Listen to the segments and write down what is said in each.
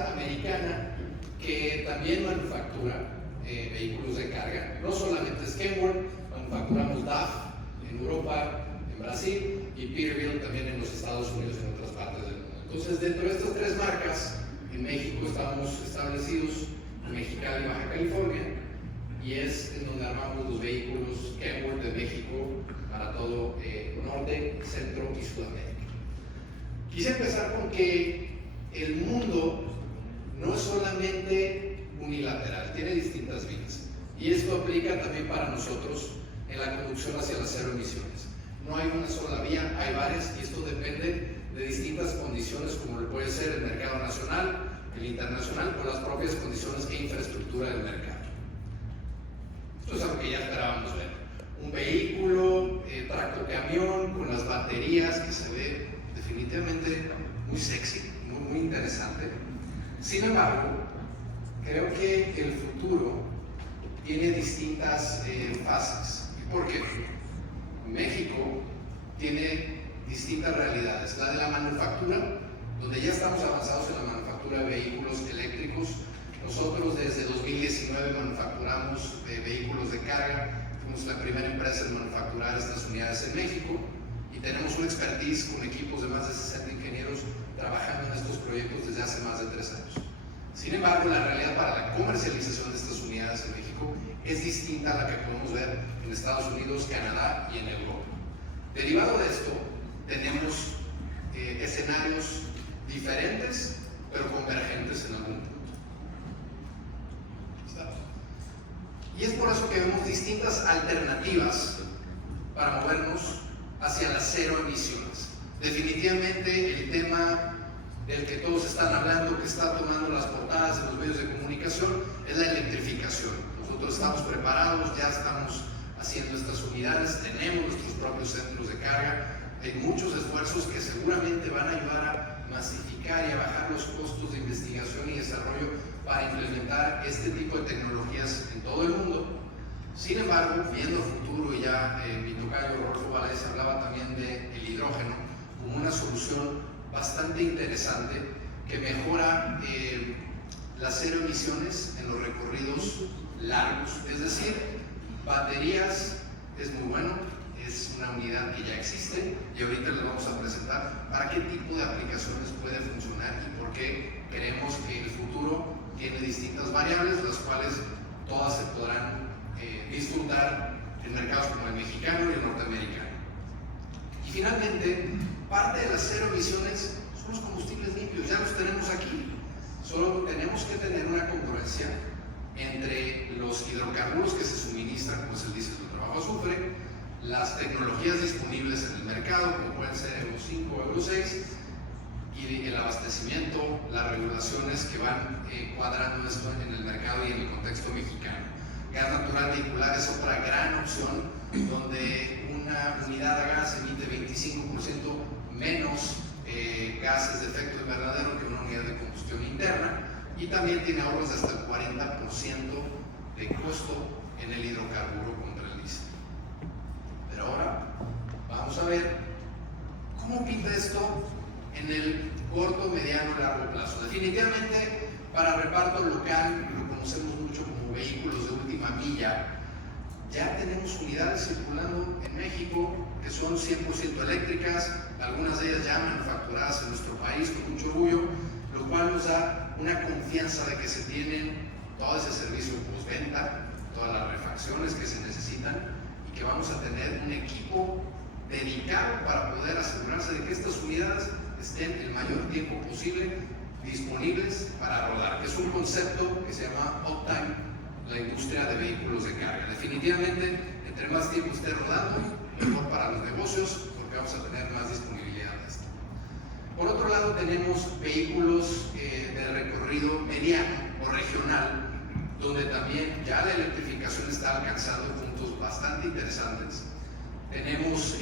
empresa americana que también manufactura vehículos de carga. No solamente es Kenworth, manufacturamos DAF en Europa, en Brasil, y Peterbilt también en los Estados Unidos y en otras partes del mundo. Entonces, dentro de estas tres marcas, en México estamos establecidos, en Mexicali, Baja California, y es en donde armamos los vehículos Kenworth de México para todo Norte, Centro y Sudamérica. Quise empezar con que el mundo no es solamente unilateral, tiene distintas vías. Y esto aplica también para nosotros en la conducción hacia las cero emisiones. No hay una sola vía, hay varias, y esto depende de distintas condiciones, como puede ser el mercado nacional, el internacional, o las propias condiciones e infraestructura del mercado. Esto es algo que ya esperábamos ver. Un vehículo, tractocamión, con las baterías, que se ve definitivamente muy sexy, muy interesante. Sin embargo, creo que el futuro tiene distintas fases. ¿Y por qué? México tiene distintas realidades. La de la manufactura, donde ya estamos avanzados en la manufactura de vehículos eléctricos. Nosotros desde 2019 manufacturamos vehículos de carga. Fuimos la primera empresa en manufacturar estas unidades en México y tenemos una expertise con equipos de más de 60 ingenieros trabajando en estos proyectos desde hace más de 3 años. Sin embargo, la realidad para la comercialización de estas unidades en México es distinta a la que podemos ver en Estados Unidos, Canadá y en Europa. Derivado de esto, tenemos escenarios diferentes, pero convergentes en algún punto. Y es por eso que vemos distintas alternativas para movernos hacia las cero emisiones. Definitivamente el tema del que todos están hablando, que está tomando las portadas en los medios de comunicación, es la electrificación. Nosotros estamos preparados, ya estamos haciendo estas unidades, tenemos nuestros propios centros de carga, hay muchos esfuerzos que seguramente van a ayudar a masificar y a bajar los costos de investigación y desarrollo para implementar este tipo de tecnologías en todo el mundo. Sin embargo, viendo futuro, y ya mi tocayo Rodolfo Valadez hablaba también del hidrógeno como una solución bastante interesante que mejora las cero emisiones en los recorridos largos. Es decir, baterías es muy bueno, es una unidad que ya existe y ahorita les vamos a presentar para qué tipo de aplicaciones puede funcionar y por qué creemos que el futuro tiene distintas variables, las cuales todas se podrán disfrutar en mercados como el mexicano y el norteamericano. Y finalmente, parte de las cero emisiones son los combustibles limpios, ya los tenemos aquí. Solo tenemos que tener una congruencia entre los hidrocarburos que se suministran, como es el diésel de trabajo azufre, las tecnologías disponibles en el mercado, como pueden ser Euro 5 o Euro 6, y el abastecimiento, las regulaciones que van cuadrando esto en el mercado y en el contexto mexicano. Gas natural vehicular es otra gran opción, donde una unidad a gas emite 25% menos gases de efecto invernadero que una unidad de combustión interna, y también tiene ahorros de hasta el 40% de costo en el hidrocarburo contra el diésel. Pero ahora vamos a ver cómo pinta esto en el corto, mediano y largo plazo. Definitivamente, para reparto local, lo conocemos mucho como vehículos de última milla. Ya tenemos unidades circulando en México que son 100% eléctricas, algunas de ellas ya manufacturadas en nuestro país con mucho orgullo, lo cual nos da una confianza de que se tienen todo ese servicio postventa, todas las refacciones que se necesitan y que vamos a tener un equipo dedicado para poder asegurarse de que estas unidades estén el mayor tiempo posible disponibles para rodar, que es un concepto que se llama uptime, la industria de vehículos de carga. Definitivamente, entre más tiempo esté rodando, mejor para los negocios, porque vamos a tener más disponibilidad de esto. Por otro lado, tenemos vehículos de recorrido mediano o regional, donde también ya la electrificación está alcanzando puntos bastante interesantes. Tenemos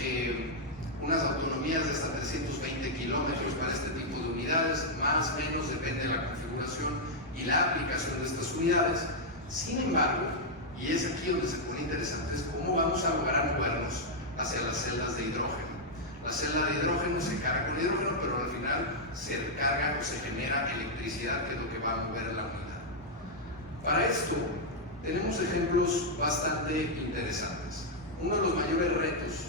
unas autonomías de hasta 320 kilómetros para este tipo de unidades, más o menos depende de la configuración y la aplicación de estas unidades. Sin embargo, y es aquí donde se pone interesante, es cómo vamos a lograr movernos hacia las celdas de hidrógeno. La celda de hidrógeno se carga con hidrógeno, pero al final se recarga o se genera electricidad, que es lo que va a mover la unidad. Para esto, tenemos ejemplos bastante interesantes. Uno de los mayores retos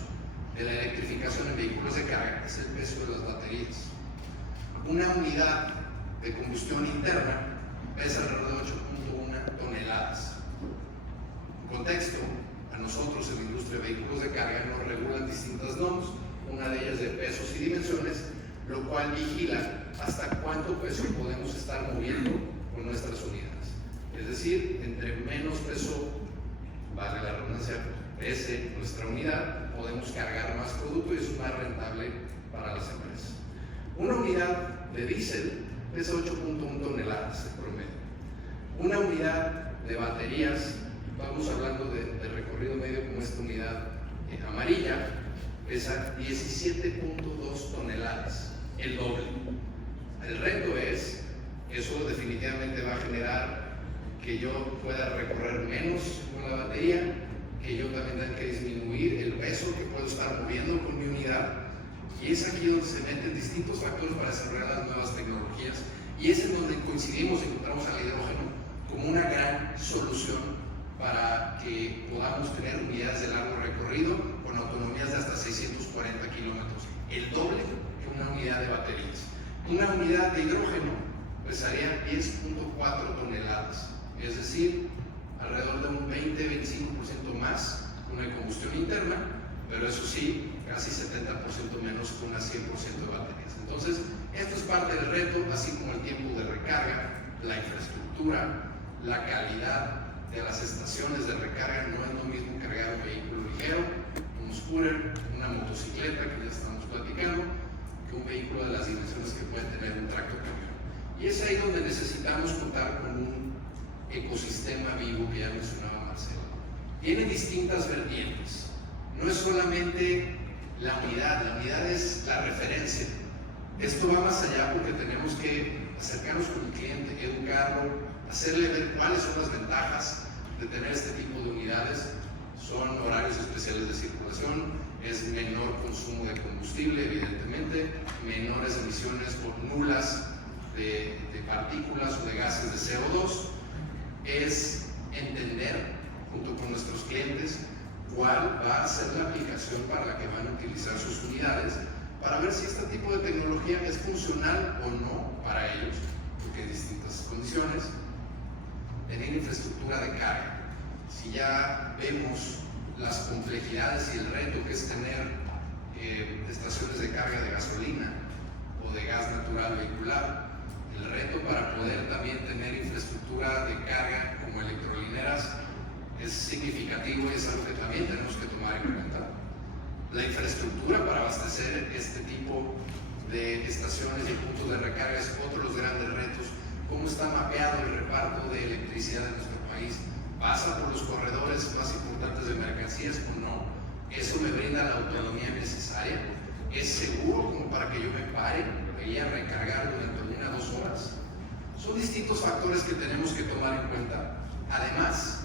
de la electrificación en vehículos de carga es el peso de las baterías. Una unidad de combustión interna pesa alrededor de 8.1 toneladas. En contexto, a nosotros en la industria de vehículos de carga nos regulan distintas normas, una de ellas de pesos y dimensiones, lo cual vigila hasta cuánto peso podemos estar moviendo con nuestras unidades. Es decir, entre menos peso, vale la redundancia, pese nuestra unidad, podemos cargar más producto y eso es más rentable para las empresas. Una unidad de diésel pesa 8.1 toneladas en promedio. Una unidad de baterías, vamos hablando de recorrido medio como esta unidad amarilla, pesa 17.2 toneladas, el doble. El reto es, eso definitivamente va a generar que yo pueda recorrer menos con la batería, que yo también tenga que disminuir el peso que puedo estar moviendo con mi unidad, y es aquí donde se meten distintos factores para desarrollar las nuevas tecnologías, y es en donde coincidimos y encontramos al hidrógeno como una gran solución para que podamos tener unidades de largo recorrido con autonomías de hasta 640 kilómetros, el doble que una unidad de baterías. Una unidad de hidrógeno pesaría 10.4 toneladas, es decir, alrededor de un 20-25% más que una de combustión interna, pero eso sí, casi 70% menos que una 100% de baterías. Entonces, esto es parte del reto, así como el tiempo de recarga, la infraestructura, la calidad de las estaciones de recarga. No es lo mismo cargar un vehículo ligero, un scooter, una motocicleta, que ya estamos platicando, que un vehículo de las dimensiones que puede tener un tractocamión. Y es ahí donde necesitamos contar con un ecosistema vivo que ya mencionaba Marcelo. Tiene distintas vertientes. No es solamente la unidad es la referencia. Esto va más allá porque tenemos que acercarnos con el cliente, educarlo, hacerle ver cuáles son las ventajas de tener este tipo de unidades. Son horarios especiales de circulación, es menor consumo de combustible, evidentemente, menores emisiones o nulas de partículas o de gases de CO2. Es entender, junto con nuestros clientes, cuál va a ser la aplicación para la que van a utilizar sus unidades, para ver si este tipo de tecnología es funcional o no para ellos, porque hay distintas condiciones. Tener infraestructura de carga. Si ya vemos las complejidades y el reto que es tener estaciones de carga de gasolina o de gas natural vehicular, el reto para poder también tener infraestructura de carga como electrolineras es significativo y es algo que también tenemos que tomar en cuenta. La infraestructura para abastecer este tipo de estaciones y puntos de recarga es otro de los grandes retos. ¿Cómo está mapeado el reparto de electricidad en nuestro país? ¿Pasa por los corredores más importantes de mercancías o no? ¿Eso me brinda la autonomía necesaria? ¿Es seguro como para que yo me pare y a recargar durante 1 o 2 horas? Son distintos factores que tenemos que tomar en cuenta, además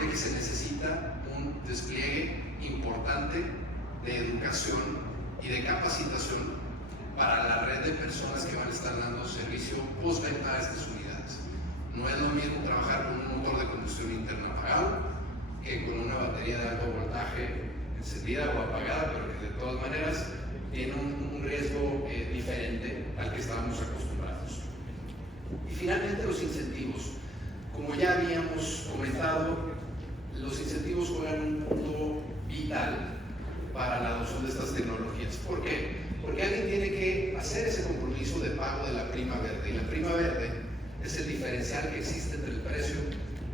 de que se necesita un despliegue importante de educación y de capacitación para la red de personas que van a estar dando servicio postventa a estas unidades. No es lo mismo trabajar con un motor de combustión interna apagado que con una batería de alto voltaje encendida o apagada, pero que de todas maneras tiene un riesgo diferente al que estábamos acostumbrados. Y finalmente los incentivos. Como ya habíamos comentado, los incentivos juegan un punto vital para la adopción de estas tecnologías. ¿Por qué? Porque alguien tiene que hacer ese compromiso de pago de la prima verde. Y la prima verde es el diferencial que existe entre el precio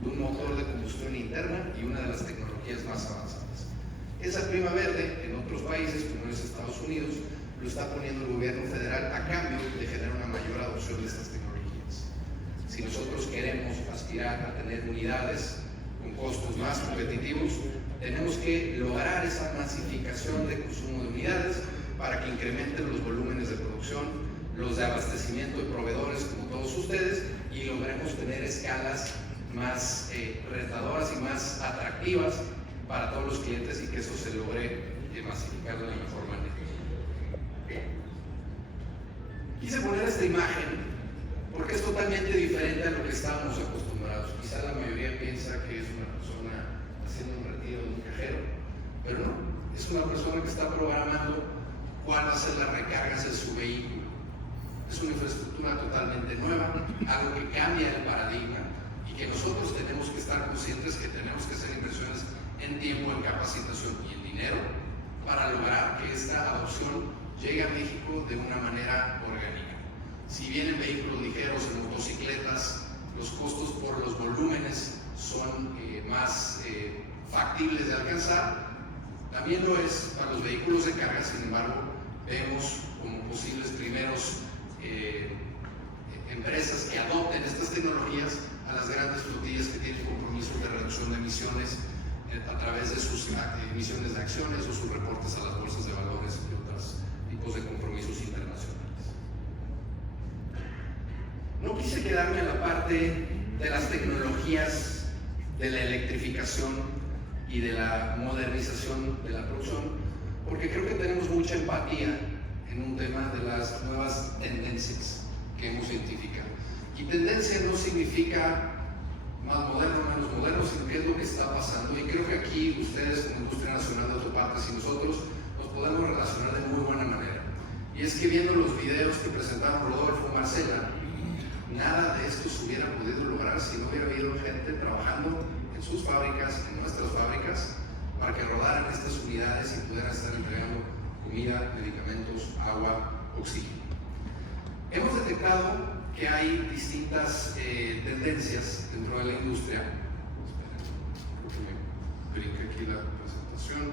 de un motor de combustión interna y una de las tecnologías más avanzadas. Esa prima verde, en otros países, como en Estados Unidos, lo está poniendo el gobierno federal a cambio de generar una mayor adopción de estas tecnologías. Si nosotros queremos aspirar a tener unidades con costos más competitivos, tenemos que lograr esa masificación de consumo de unidades para que incrementen los volúmenes de producción, los de abastecimiento de proveedores como todos ustedes, y logremos tener escalas más rentadoras y más atractivas para todos los clientes y que eso se logre masificar de la mejor manera. Quise poner esta imagen porque es totalmente diferente a lo que estábamos acostumbrados. Quizá la mayoría piensa que es una persona haciendo un retiro de un cajero, pero no, es una persona que está programando cuál va a ser las recargas de su vehículo. Es una infraestructura totalmente nueva, algo que cambia el paradigma y que nosotros tenemos que estar conscientes que tenemos que hacer inversiones en tiempo, en capacitación y en dinero para lograr que esta adopción llegue a México de una manera orgánica. Si bien en vehículos ligeros, en motocicletas, los costos por los volúmenes son más factibles de alcanzar, también lo es para los vehículos de carga. Sin embargo, vemos como posibles primeros empresas que adopten estas tecnologías a las grandes flotillas que tienen compromisos de reducción de emisiones a través de sus emisiones de acciones o sus reportes a las bolsas de valores y otros tipos de compromisos internacionales. No quise quedarme en la parte de las tecnologías de la electrificación y de la modernización de la producción, porque creo que tenemos mucha empatía en un tema de las nuevas tendencias que hemos identificado. Y tendencia no significa más moderno o menos moderno, sino qué es lo que está pasando. Y creo que aquí ustedes como Industria Nacional de Autopartes y nosotros nos podemos relacionar de muy buena manera. Y es que viendo los videos que presentaron Rodolfo y Marcela, nada de esto se hubiera podido lograr si no hubiera habido gente trabajando en sus fábricas, en nuestras fábricas, para que rodaran estas unidades y pudieran estar entregando comida, medicamentos, agua, oxígeno. Hemos detectado que hay distintas tendencias dentro de la industria. Creo que me brinque aquí la presentación.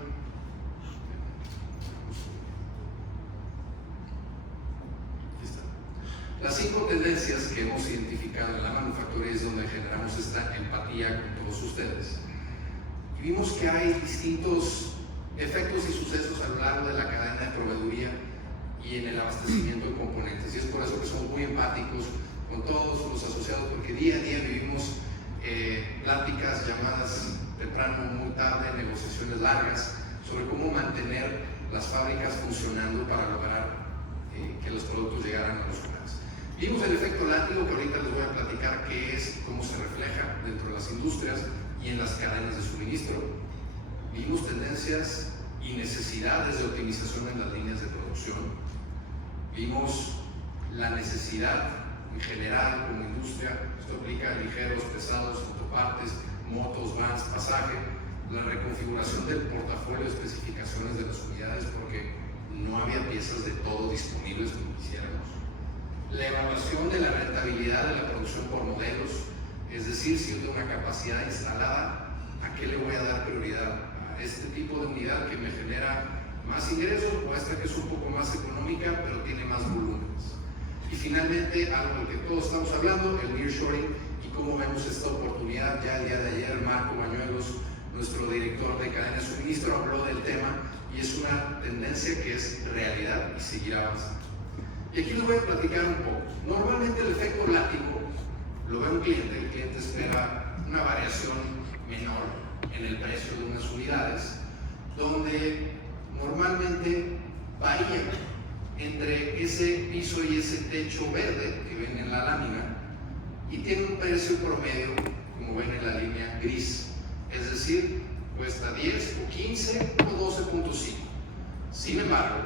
Aquí está. Las 5 tendencias que hemos identificado en la manufactura es donde generamos esta empatía con todos ustedes. Y vimos que hay distintos efectos y sucesos a lo largo de la cadena de proveeduría y en el abastecimiento de componentes, y es por eso que somos muy empáticos con todos los asociados, porque día a día vivimos pláticas, llamadas temprano, muy tarde, negociaciones largas sobre cómo mantener las fábricas funcionando para lograr que los productos llegaran a los hogares. Vimos el efecto látigo, que ahorita les voy a platicar qué es, cómo se refleja dentro de las industrias y en las cadenas de suministro. Vimos tendencias y necesidades de optimización en las líneas de producción. Vimos la necesidad en general como industria, esto aplica a ligeros, pesados, autopartes, motos, vans, pasaje, la reconfiguración del portafolio de especificaciones de las unidades porque no había piezas de todo disponibles como quisiéramos. La evaluación de la rentabilidad de la producción por modelos, es decir, si yo tengo una capacidad instalada, ¿a qué le voy a dar prioridad? ¿A este tipo de unidad que me genera más ingresos o a esta que es un poco más económica pero tiene más volúmenes? Y finalmente, algo del que todos estamos hablando, el nearshoring y cómo vemos esta oportunidad. Ya el día de ayer Marco Bañuelos, nuestro director de cadena de suministro, habló del tema y es una tendencia que es realidad y seguirá avanzando. Y aquí les voy a platicar un poco. Normalmente el efecto látigo lo ve un cliente, el cliente espera una variación menor en el precio de unas unidades, donde normalmente varía entre ese piso y ese techo verde que ven en la lámina y tiene un precio promedio, como ven en la línea gris, es decir, cuesta 10 o 15 o 12.5. Sin embargo,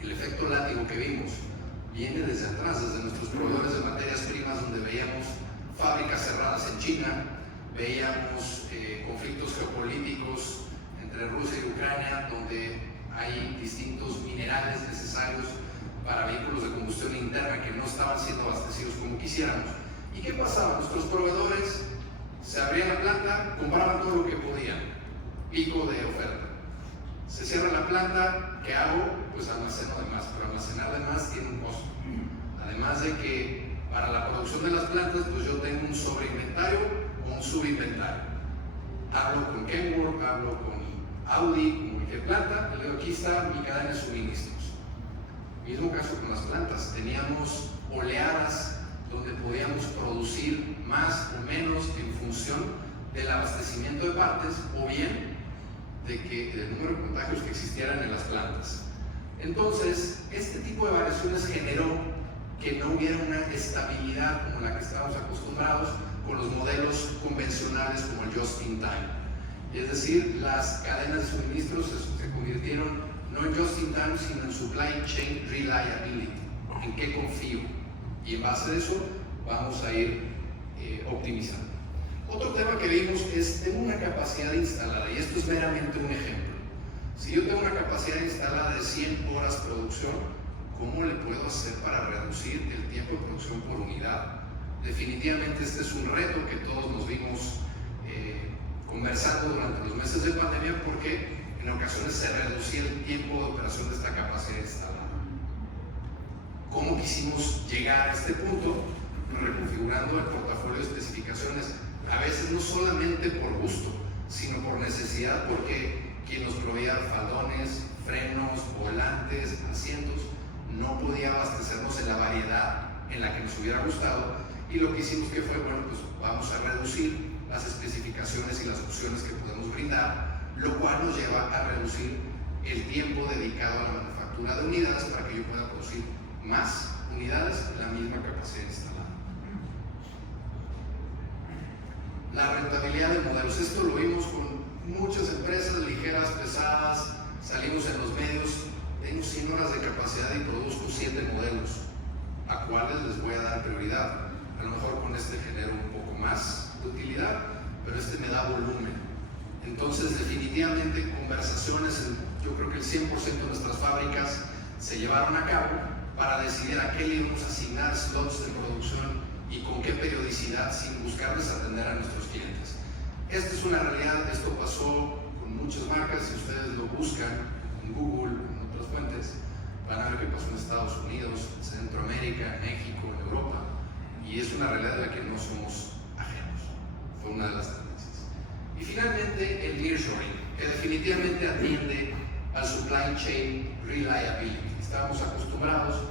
el efecto látigo que vimos viene desde atrás, desde nuestros proveedores de materias primas, donde veíamos fábricas cerradas en China, veíamos conflictos geopolíticos entre Rusia y Ucrania, donde hay distintos minerales necesarios para vehículos de combustión interna que no estaban siendo abastecidos como quisiéramos. ¿Y qué pasaba? Nuestros proveedores se abrían la planta, compraban todo lo que podían, pico de oferta. Se cierra la planta, ¿qué hago? Pues almaceno de más, pero almacenar de más tiene un costo. Además de que para la producción de las plantas, pues yo tengo un sobreinventario o un subinventario. Hablo con Kenworth, hablo con Audi, con cualquier planta, y luego aquí está mi cadena de suministros. Mismo caso con las plantas, teníamos oleadas donde podíamos producir más o menos en función del abastecimiento de partes o bien de que el número de contagios que existieran en las plantas. Entonces, este tipo de variaciones generó que no hubiera una estabilidad como la que estábamos acostumbrados con los modelos convencionales como el just-in-time. Es decir, las cadenas de suministros se convirtieron no en just-in-time, sino en supply chain reliability. ¿En qué confío? Y en base a eso vamos a ir optimizando. Otro tema que vimos es, tengo una capacidad instalada, y esto es meramente un ejemplo. Si yo tengo una capacidad instalada de 100 horas de producción, ¿cómo le puedo hacer para reducir el tiempo de producción por unidad? Definitivamente este es un reto que todos nos vimos conversando durante los meses de pandemia, porque en ocasiones se reducía el tiempo de operación de esta capacidad instalada. ¿Cómo quisimos llegar a este punto? Reconfigurando el portafolio de especificaciones, a veces no solamente por gusto, sino por necesidad, porque quien nos proveía faldones, frenos, volantes, asientos, no podía abastecernos en la variedad en la que nos hubiera gustado, y lo que hicimos que fue, bueno, pues vamos a reducir las especificaciones y las opciones que podemos brindar, lo cual nos lleva a reducir el tiempo dedicado a la manufactura de unidades para que yo pueda producir más unidades en la misma capacidad instalada. La rentabilidad de modelos, esto lo vimos con muchas empresas ligeras, pesadas, salimos en los medios, tengo 100 horas de capacidad y produzco 7 modelos, ¿a cuáles les voy a dar prioridad? A lo mejor con este genero un poco más de utilidad, pero este me da volumen. Entonces, definitivamente, conversaciones, yo creo que el 100% de nuestras fábricas se llevaron a cabo para decidir a qué le íbamos a asignar slots de producción y con qué periodicidad, sin buscarles atender a nuestros clientes. Esta es una realidad, esto pasó con muchas marcas. Si ustedes lo buscan en Google, en otras fuentes, van a ver qué pasó en Estados Unidos, en Centroamérica, en México, en Europa, y es una realidad de la que no somos ajenos. Fue una de las tendencias. Y finalmente, el nearshoring, que definitivamente atiende al supply chain reliability. Estábamos acostumbrados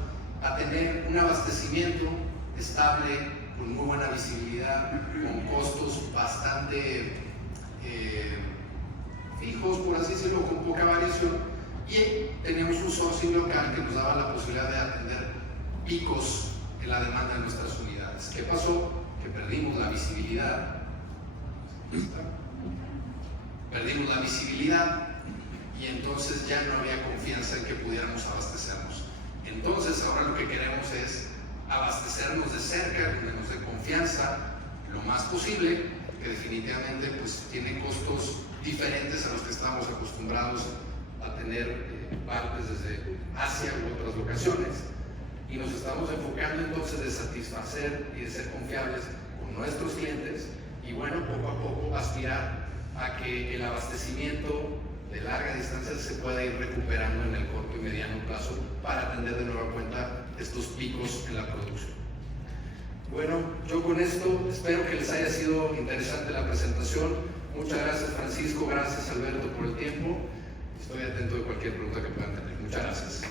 a tener un abastecimiento estable, con muy buena visibilidad, con costos bastante fijos, por así decirlo, con poca variación, y teníamos un sourcing local que nos daba la posibilidad de atender picos en la demanda de nuestras unidades. ¿Qué pasó? Que perdimos la visibilidad. Perdimos la visibilidad y entonces ya no había confianza en que pudiéramos abastecernos. Entonces ahora lo que queremos es abastecernos de cerca, donde nos dé confianza lo más posible, que definitivamente pues tiene costos diferentes a los que estamos acostumbrados a tener partes desde Asia u otras locaciones, y nos estamos enfocando entonces de satisfacer y de ser confiables con nuestros clientes, y bueno, poco a poco aspirar a que el abastecimiento de larga distancia se pueda ir recuperando en el corto y mediano plazo para atender de nueva cuenta estos picos en la producción. Bueno, yo con esto espero que les haya sido interesante la presentación. Muchas gracias, Francisco, gracias, Alberto, por el tiempo. Estoy atento de cualquier pregunta que puedan tener. Muchas gracias.